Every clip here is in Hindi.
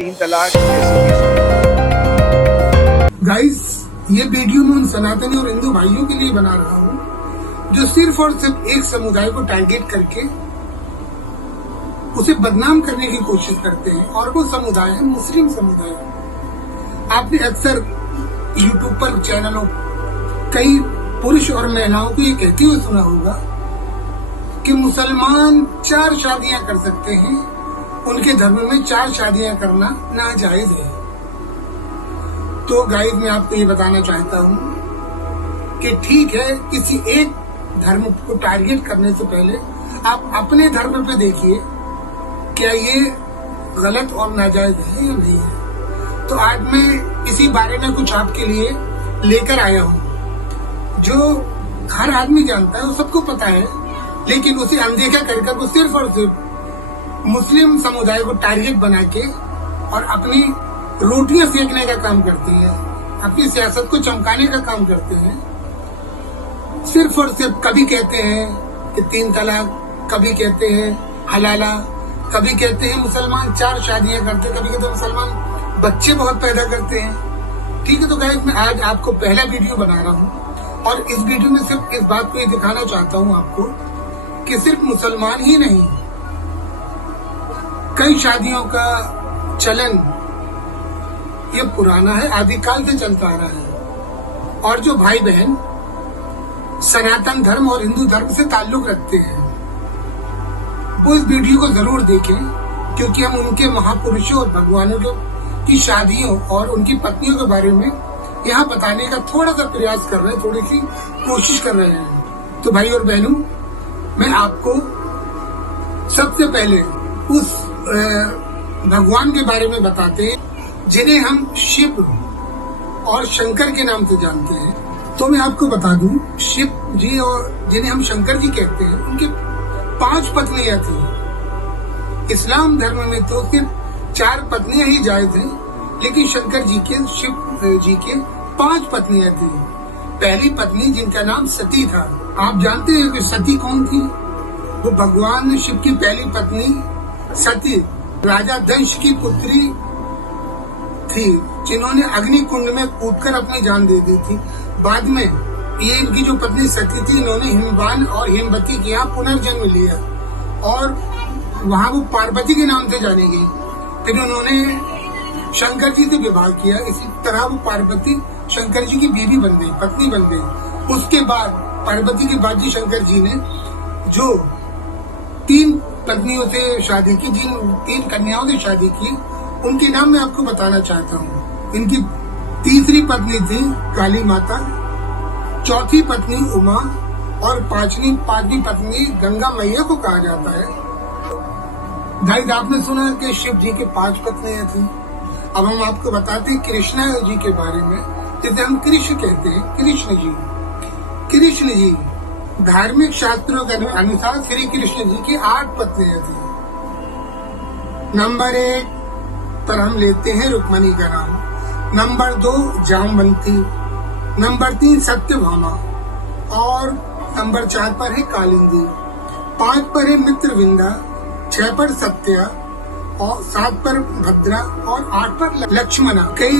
तीन तलाक जैसी गाइस, ये वीडियो मैं उन सनातनी और हिंदू भाइयों के लिए बना रहा हूँ जो सिर्फ और सिर्फ एक समुदाय को टारगेट करके उसे बदनाम करने की कोशिश करते हैं, और वो समुदाय है मुस्लिम समुदाय। आपने अक्सर यूट्यूब पर चैनलों कई पुरुष और महिलाओं को ये कहते हुए सुना होगा कि मुसलमान 4 शादियां कर सकते हैं, उनके धर्म में 4 शादियां करना नाजायज है। तो गाइस, मैं आपको ये बताना चाहता हूँ कि ठीक है, किसी एक धर्म को टारगेट करने से पहले आप अपने धर्म पे देखिए क्या ये गलत और नाजायज है या नहीं है। तो आज मैं इसी बारे में कुछ आपके लिए लेकर आया हूँ जो हर आदमी जानता है, वो सबको पता है, लेकिन उसे अनदेखा कर वो सिर्फ और सिर्फ मुस्लिम समुदाय को टारगेट बना के और अपनी रोटियां सेकने का काम करते हैं, अपनी सियासत को चमकाने का काम करते हैं। सिर्फ और सिर्फ कभी कहते हैं कि 3 तलाक, कभी कहते हैं हलाला, कभी कहते हैं मुसलमान 4 शादियां करते, कभी कहते हैं मुसलमान बच्चे बहुत पैदा करते हैं। ठीक है, तो गाइस, मैं आज आपको पहला वीडियो बना रहा हूँ और इस वीडियो में सिर्फ इस बात को ये दिखाना चाहता हूँ आपको कि सिर्फ मुसलमान ही नहीं, कई शादियों का चलन ये पुराना है, आदिकाल से चलता आ रहा है। और जो भाई बहन सनातन धर्म और हिंदू धर्म से ताल्लुक रखते हैं वो इस वीडियो को जरूर देखें, क्योंकि हम उनके महापुरुषों और भगवानों की शादियों और उनकी पत्नियों के बारे में यहाँ बताने का थोड़ा सा प्रयास कर रहे हैं, थोड़ी सी कोशिश कर रहे हैं। तो भाई और बहनों, मैं आपको सबसे पहले उस भगवान के बारे में बताते हैं जिन्हें हम शिव और शंकर के नाम से जानते हैं। तो मैं आपको बता दूं, शिव जी और जिन्हें हम शंकर जी कहते हैं, उनके 5 पत्नियां थी। इस्लाम धर्म में तो सिर्फ 4 पत्नियां ही जायज हैं, लेकिन शंकर जी के, शिव जी के 5 पत्नियां थी। पहली पत्नी जिनका नाम सती था। आप जानते हैं कि सती कौन थी? वो भगवान शिव की पहली पत्नी सती राजा दंश की पुत्री थी, जिन्होंने अग्नि कुंड में कूदकर अपनी जान दे दी थी। बाद में ये इनकी जो पत्नी सती थी, इन्होंने हिमवान और हिमवती के यहाँ पुनर्जन्म लिया और वहाँ वो पार्वती के नाम से जानी गई। फिर उन्होंने शंकर जी से विवाह किया। इसी तरह वो पार्वती शंकर जी की बीवी बन गई, पत्नी बन गई। उसके बाद पार्वती के बाद जी शंकर जी ने जो 3 पत्नियों से शादी की, जिन 3 कन्याओं से शादी की, उनके नाम मैं आपको बताना चाहता हूँ। इनकी तीसरी पत्नी थी काली माता, चौथी पत्नी उमा और पांचवी पत्नी गंगा मैया को कहा जाता है। गाइस, आपने सुना कि शिव जी के 5 पत्नियां थी। अब हम आपको बताते हैं कृष्णा जी के बारे में, जिसे हम कृष्ण कहते हैं। कृष्ण जी धार्मिक शास्त्रों के अनुसार श्री कृष्ण जी की 8 पत्नियां थी। नंबर 1 पर हम लेते हैं रुक्मणी का नाम, नंबर 2 जामवंती, नंबर 3 सत्यभामा और नंबर 4 पर है कालिंदी, 5 पर है मित्रविंदा, 6 पर सत्या और 7 पर भद्रा और 8 पर लक्ष्मणा। कई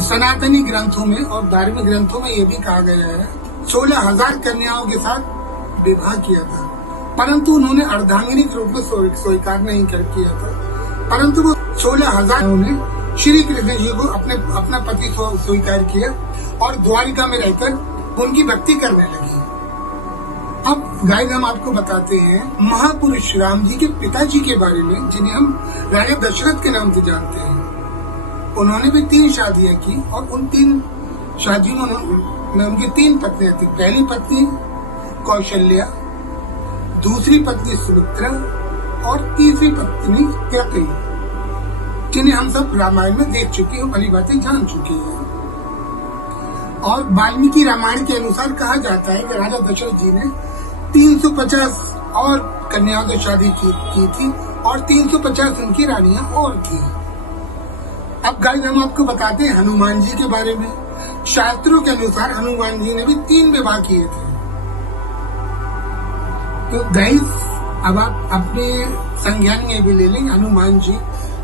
सनातनी ग्रंथों में और धार्मिक ग्रंथों में ये भी कहा गया है 16,000 कन्याओं के साथ विवाह किया था, परंतु उन्होंने अर्धांगिनी के रूप में स्वीकार नहीं किया था। परंतु वो 16,000 ने श्री कृष्ण जी को अपना पति स्वीकार किया और द्वारिका में रहकर उनकी भक्ति करने लगी। अब गाइस, हम आपको बताते हैं महापुरुष राम जी के पिताजी के बारे में, जिन्हें हम राजा दशरथ के नाम से जानते हैं। उन्होंने भी 3 शादियां की और उन 3 शादियों में उनकी 3 पत्नियां थी। पहली पत्नी कौशल्या, दूसरी पत्नी सुमित्रा और तीसरी पत्नी कैकेयी, जिन्हें हम सब रामायण में देख चुके हैं, भली बातें जान चुके हैं। और वाल्मीकि रामायण के अनुसार कहा जाता है कि राजा दशरथ जी ने 350 और कन्याओं से शादी की थी और 350 उनकी रानियां और थी। अब गाइस, हम आपको बताते हैं हनुमान जी के बारे में। शास्त्रों के अनुसार हनुमान जी ने भी 3 विवाह किए थे। तो गाइस, अब आप अपने संज्ञान में भी ले लें, हनुमान जी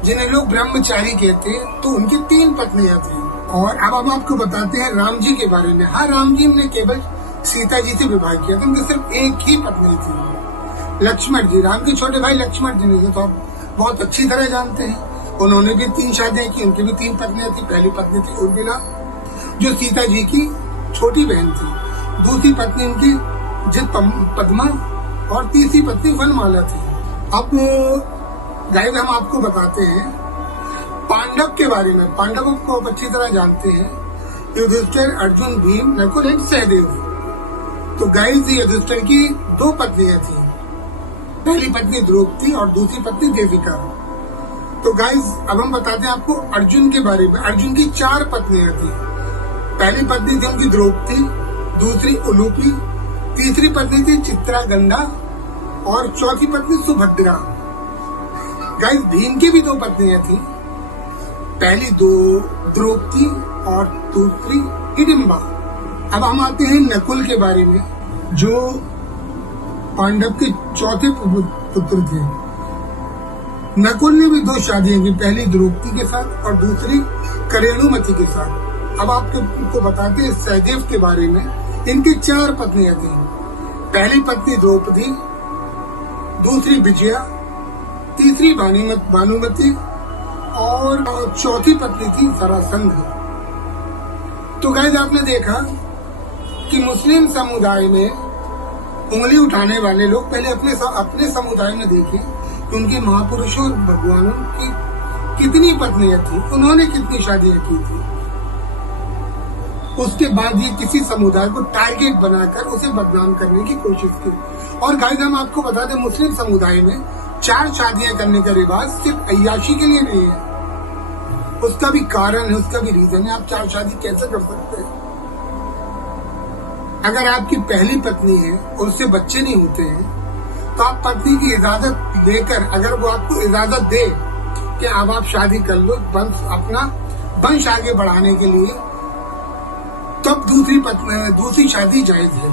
जिन्हें लोग ब्रह्मचारी कहते हैं, तो उनकी 3 पत्नियां थी। और अब हम आपको बताते हैं राम जी के बारे में। हाँ, राम जी ने केवल सीता जी से विवाह किया था, उनकी सिर्फ एक ही पत्नी थी, लक्ष्मण जी। राम के छोटे भाई लक्ष्मण जी ने तो आप बहुत अच्छी तरह जानते हैं, उन्होंने भी 3 शादियां की, उनकी भी 3 पत्नियां थी। पहली पत्नी थी उर्मिला, जो सीता जी की छोटी बहन थी। दूसरी पत्नी उनकी जित पद्मा, और तीसरी पत्नी वनमाला थी। अब गाइस हम आपको बताते हैं पांडव के बारे में। पांडवों को आप अच्छी तरह जानते हैं, युधिष्ठिर, अर्जुन, भीम, नकुल एंड सहदेव। तो गाइस युधिष्ठिर की 2 पत्नियां थी, पहली पत्नी द्रौपदी और दूसरी पत्नी देविका। तो गाइस अब हम बताते हैं आपको अर्जुन के बारे में। अर्जुन की 4 पत्नियां थी, पहली पत्नी थी उनकी द्रौपदी, दूसरी उलूपी, तीसरी पत्नी थी चित्रागंधा और चौथी पत्नी सुभद्रा। गाइस भीम की भी 2 पत्नियां थी, पहली द्रौपदी और दूसरी हिडिंबा। अब हम आते हैं नकुल के बारे में, जो पांडव के चौथे पुत्र थे। नकुल ने भी 2 शादियां की, पहली द्रौपदी के साथ और दूसरी करेणुमति के साथ। अब आपको बताते हैं सहदेव के बारे में। इनकी 4 पत्नियां थी, पहली पत्नी द्रौपदी, दूसरी विजया, तीसरी भानुमति और चौथी पत्नी थी सरासंध। तो गाइस आपने देखा कि मुस्लिम समुदाय में उंगली उठाने वाले लोग पहले अपने समुदाय में देखें कि उनके महापुरुषों और भगवानों की कितनी पत्नियां थी, उन्होंने कितनी शादियां की थी। उसके बाद ये किसी समुदाय को टारगेट बनाकर उसे बदनाम करने की कोशिश की। और गाइस हम आपको बता दें, मुस्लिम समुदाय में 4 शादियां करने का रिवाज सिर्फ अय्याशी के लिए नहीं है, उसका भी कारण है, उसका भी रीजन है। आप 4 शादी कैसे कर सकते हैं? अगर आपकी पहली पत्नी है और उससे बच्चे नहीं होते हैं, तो आप पत्नी की इजाजत लेकर, अगर वो आपको इजाजत दे कि अब आप शादी कर लो अपना वंश आगे बढ़ाने के लिए, तब दूसरी शादी जायज है।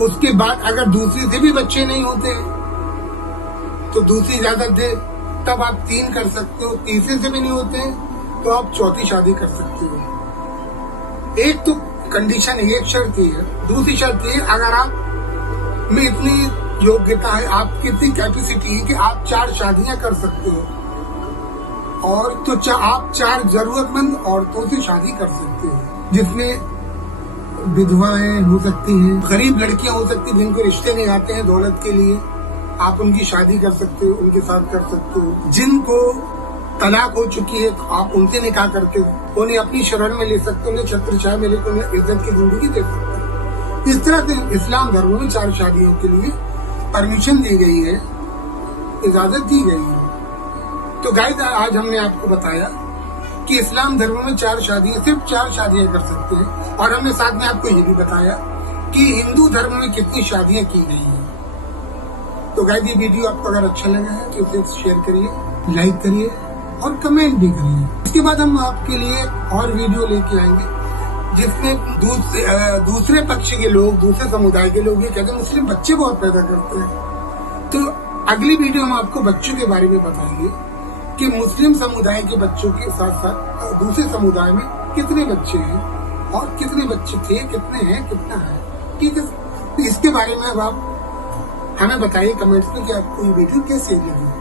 उसके बाद अगर दूसरी से भी बच्चे नहीं होते तो दूसरी इजाजत दे, तब आप 3 कर सकते हो। तीसरे से भी नहीं होते तो आप चौथी शादी कर सकते हो। एक तो कंडीशन, एक शर्त ये है। दूसरी शर्त ये, अगर आप में इतनी योग्यता है, आपकी इतनी कैपेसिटी है कि आप 4 शादियां कर सकते हो, और तो आप 4 जरूरतमंद औरतों से शादी कर सकते हो, जिसमें विधवाएं हो सकती हैं, गरीब लड़कियां हो सकती हैं जिनको रिश्ते नहीं आते हैं दौलत के लिए, आप उनकी शादी कर सकते हो, उनके साथ कर सकते हो। जिनको तलाक हो चुकी है, आप उनसे निकाह करके उन्हें अपनी शरण में ले सकते हो, उन्हें छत्रछाया में लेकर उन्हें इज्जत की जिंदगी दे सकते हो। इस तरह से इस्लाम धर्म में 4 शादियों के लिए परमिशन दी गई है, इजाजत दी गई है। तो गाइस आज हमने आपको बताया कि इस्लाम धर्म में 4 शादियां, सिर्फ 4 शादियां कर सकते हैं। और हमने साथ में आपको ये भी बताया कि हिंदू धर्म में कितनी शादियां की गई हैं। तो गाइस ये वीडियो आपको अगर अच्छा लगा है तो इसे शेयर करिए, लाइक करिए और कमेंट भी करिए। इसके बाद हम आपके लिए और वीडियो लेके आएंगे जिसमें दूसरे पक्ष के लोग, दूसरे समुदाय के लोग ये कहते हैं मुस्लिम बच्चे बहुत पैदा करते हैं। तो अगली वीडियो हम आपको बच्चों के बारे में बताएंगे कि मुस्लिम समुदाय के बच्चों के साथ साथ दूसरे समुदाय में कितने बच्चे हैं और कितने बच्चे थे, कितने हैं, कितना है। ठीक है, तो इसके बारे में अब आप हमें बताइए कमेंट्स में कि आपको ये वीडियो कैसी लगी।